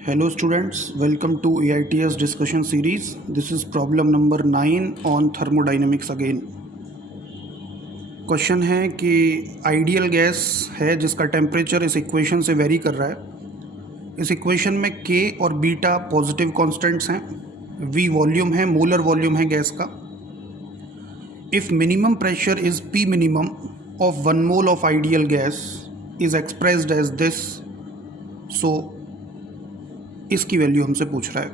Hello students, welcome to AITS discussion series. This is problem number 9 on thermodynamics again. Question है कि ideal gas है जिसका temperature इस equation से very कर रहा है। इस इक्वेशन में K और बीटा पॉजिटिव कांस्टेंट्स हैं, V वॉल्यूम है, मोलर वॉल्यूम है गैस का। If minimum pressure is P minimum of 1 mole of ideal gas is expressed as this, so इसकी वैल्यू हमसे पूछ रहा है।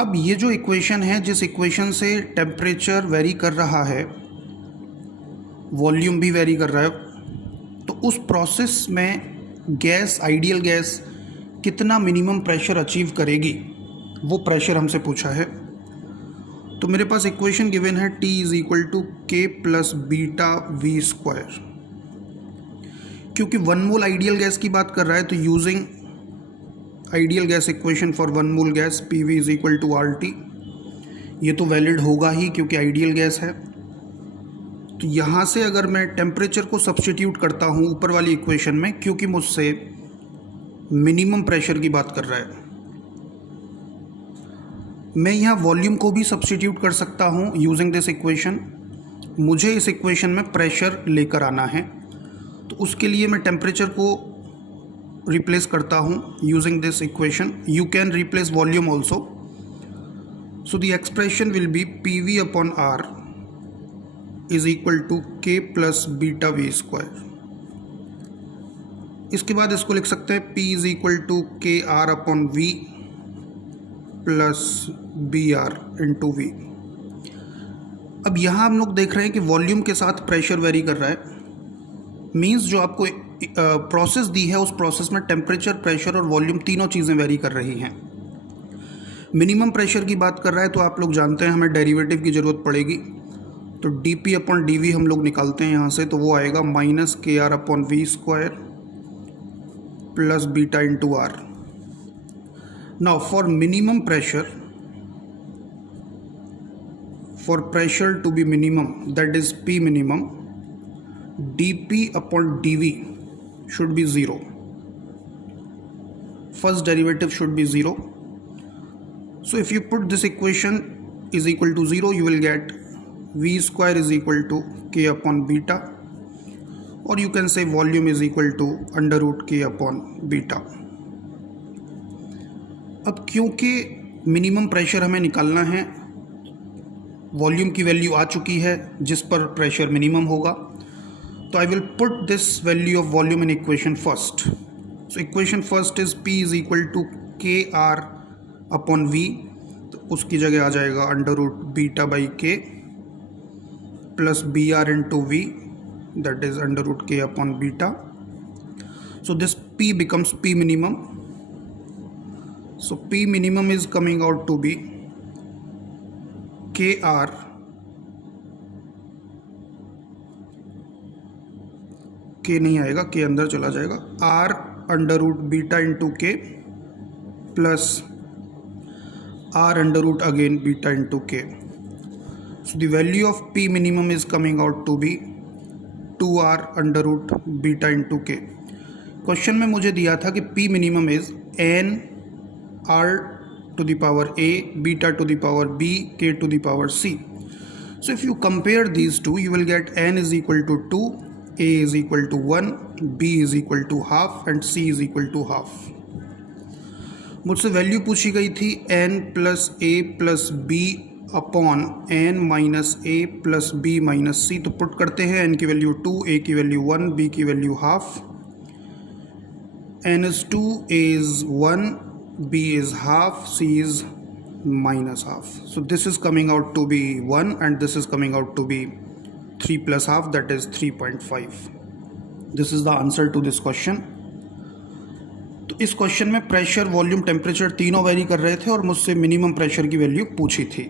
अब ये जो इक्वेशन है, जिस इक्वेशन से टेम्परेचर वेरी कर रहा है, वॉल्यूम भी वेरी कर रहा है, तो उस प्रोसेस में गैस, आइडियल गैस कितना मिनिमम प्रेशर अचीव करेगी, वो प्रेशर हमसे पूछा है। तो मेरे पास इक्वेशन गिवन है T is equal to K plus beta V square. क्योंकि 1 मोल आइडियल गैस की बात कर रहा है, तो using ideal gas equation for 1 mole gas PV is equal to RT, ये तो वैलिड होगा ही क्योंकि आइडियल गैस है। तो यहाँ से अगर मैं टेम्परेचर को सब्स्टिट्यूट करता हूँ ऊपर वाली इक्वेशन में, क्योंकि मुझसे मिनिमम प्रेशर की बात कर रहा है, मैं यहाँ वॉल्यूम को भी सब्स्टिट्यूट कर सकता हूँ यूजिंग दिस इक्वेशन। मुझे इस इक्वेशन में प्रेशर लेकर आना है, तो उसके लिए मैं टेम्परेचर को रिप्लेस करता हूँ using this equation. You can replace volume also, so the expression will be PV upon R is equal to K plus beta V square. इसके बाद इसको लिख सकते हैं P is equal to KR upon V plus BR into V। अब यहाँ हम लोग देख रहे हैं कि वॉल्यूम के साथ प्रेशर वेरी कर रहा है, मीन्स जो आपको प्रोसेस दी है उस प्रोसेस में टेम्परेचर, प्रेशर और वॉल्यूम तीनों चीज़ें वेरी कर रही हैं। मिनिमम प्रेशर की बात कर रहा है तो आप लोग जानते हैं हमें डेरिवेटिव की ज़रूरत पड़ेगी, तो dP अपॉन dV हम लोग निकालते हैं यहाँ से, तो वो आएगा minus KR upon V square plus beta into R। Now for minimum pressure, for pressure to be minimum, that is P minimum, dP upon dV should be 0. First derivative should be 0. So if you put this equation is equal to 0, you will get V square is equal to K upon beta, or you can say volume is equal to under root K upon beta. अब क्योंकि minimum pressure हमें निकालना है, volume की value आ चुकी है जिस पर प्रेशर मिनिमम होगा, so I will put this value of volume in equation first. So equation first is P is equal to KR upon V, तो उसकी जगह आ जाएगा under root beta by K plus BR into V, that is under root K upon beta. So this P becomes P minimum. So P minimum is coming out to be KR K नहीं आएगा, K अंदर चला जाएगा, R under root beta into K plus R under root again beta into K। So the value of P minimum is coming out to be 2R under root beta into K। Question में मुझे दिया था कि P minimum is N R to the power A beta to the power B K to the power C। So if you compare these two, you will get N is equal to 2, A is equal to 1, B is equal to half and C is equal to half। मुझसे value पूछी गई थी N plus A plus B upon N minus A plus B minus C। तो put करते हैं, N की value 2, A की value 1, B की value half. N is 2, A is 1, B is half, C is minus half। So this is coming out to be 1 and this is coming out to be 3 plus half, that is 3.5. This is the answer to this question. तो इस question में pressure, volume, temperature तीनों very कर रहे थे और मुझसे minimum pressure की वैल्यू पूछी थी।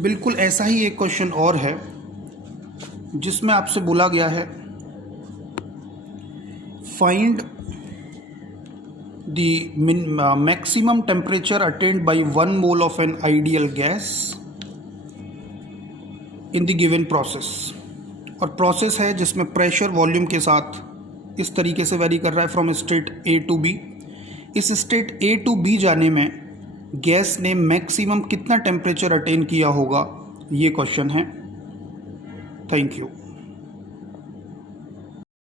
बिल्कुल ऐसा ही एक क्वेश्चन और है जिसमें आपसे बोला गया है find the maximum temperature attend bye 1 mole of an ideal gas in the given process. और प्रोसेस है जिसमें प्रेशर वॉल्यूम के साथ इस तरीके से वेरी कर रहा है from state A to B। इस स्टेट ए टू बी जाने में गैस ने मैक्सिमम कितना टेम्परेचर अटेन किया होगा, ये क्वेश्चन है। Thank you.